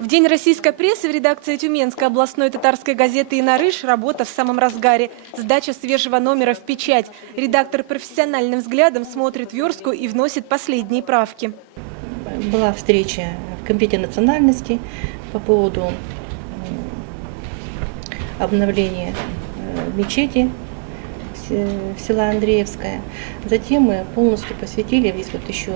В День российской прессы в редакции Тюменской областной татарской газеты «Инарыш» работа в самом разгаре. Сдача свежего номера в печать. Редактор профессиональным взглядом смотрит верстку и вносит последние правки. Была встреча в Комитете национальности по поводу обновления мечети в село Андреевское. Затем мы полностью посвятили, здесь вот еще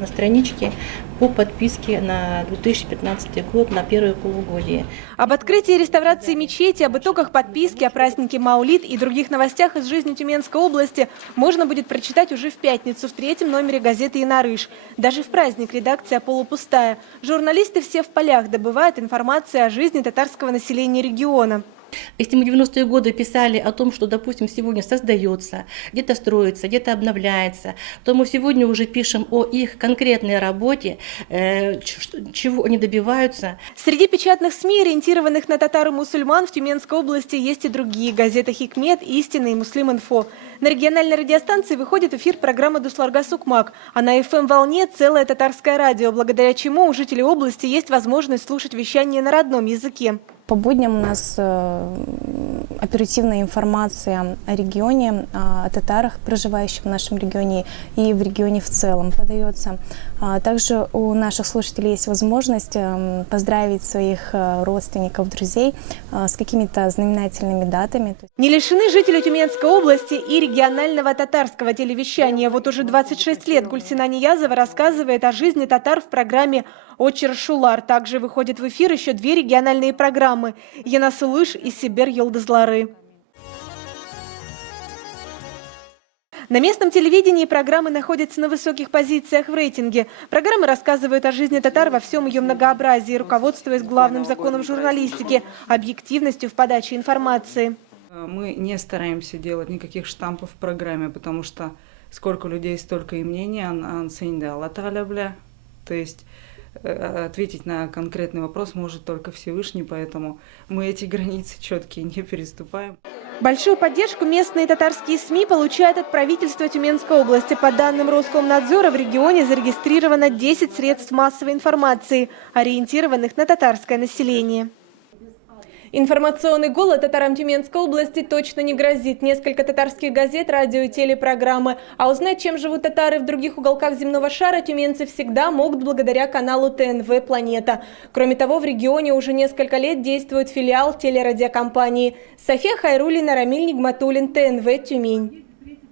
на страничке, по подписке на 2015 год, на первое полугодие. Об открытии и реставрации мечети, об итогах подписки, о празднике Маулид и других новостях из жизни Тюменской области можно будет прочитать уже в пятницу в 3-м номере газеты «Инарыш». Даже в праздник редакция полупустая. Журналисты все в полях добывают информацию о жизни татарского населения региона. Если мы в 90-е годы писали о том, что, допустим, сегодня создается, где-то строится, где-то обновляется, то мы сегодня уже пишем о их конкретной работе, чего они добиваются. Среди печатных СМИ, ориентированных на татар и мусульман, в Тюменской области есть и другие. Газета «Хикмет», «Истина» и «Муслим-инфо». На региональной радиостанции выходит в эфир программа «Дусларга Сукмак», а на ФМ-волне целое татарское радио, благодаря чему у жителей области есть возможность слушать вещание на родном языке. По будням у нас оперативная информация о регионе, о татарах, проживающих в нашем регионе и в регионе в целом подается. Также у наших слушателей есть возможность поздравить своих родственников, друзей с какими-то знаменательными датами. Не лишены жители Тюменской области и регионального татарского телевещания. Вот уже 26 лет Гульсина Ниязова рассказывает о жизни татар в программе «Очер Шулар». Также выходят в эфир еще 2 региональные программы «Янасулыш» и «Сибир Йылдызлары». На местном телевидении программы находятся на высоких позициях в рейтинге. Программы рассказывают о жизни татар во всем ее многообразии, руководствуясь главным законом журналистики – объективностью в подаче информации. Мы не стараемся делать никаких штампов в программе, потому что сколько людей, столько и мнений. То есть ответить на конкретный вопрос может только Всевышний, поэтому мы эти границы четкие не переступаем. Большую поддержку местные татарские СМИ получают от правительства Тюменской области. По данным Роскомнадзора, в регионе зарегистрировано 10 средств массовой информации, ориентированных на татарское население. Информационный голод татарам Тюменской области точно не грозит. Несколько татарских газет, радио и телепрограммы. А узнать, чем живут татары в других уголках земного шара, тюменцы всегда могут благодаря каналу ТНВ «Планета». Кроме того, в регионе уже несколько лет действует филиал телерадиокомпании. София Хайруллина, Рамиль Нигматуллин, ТНВ «Тюмень».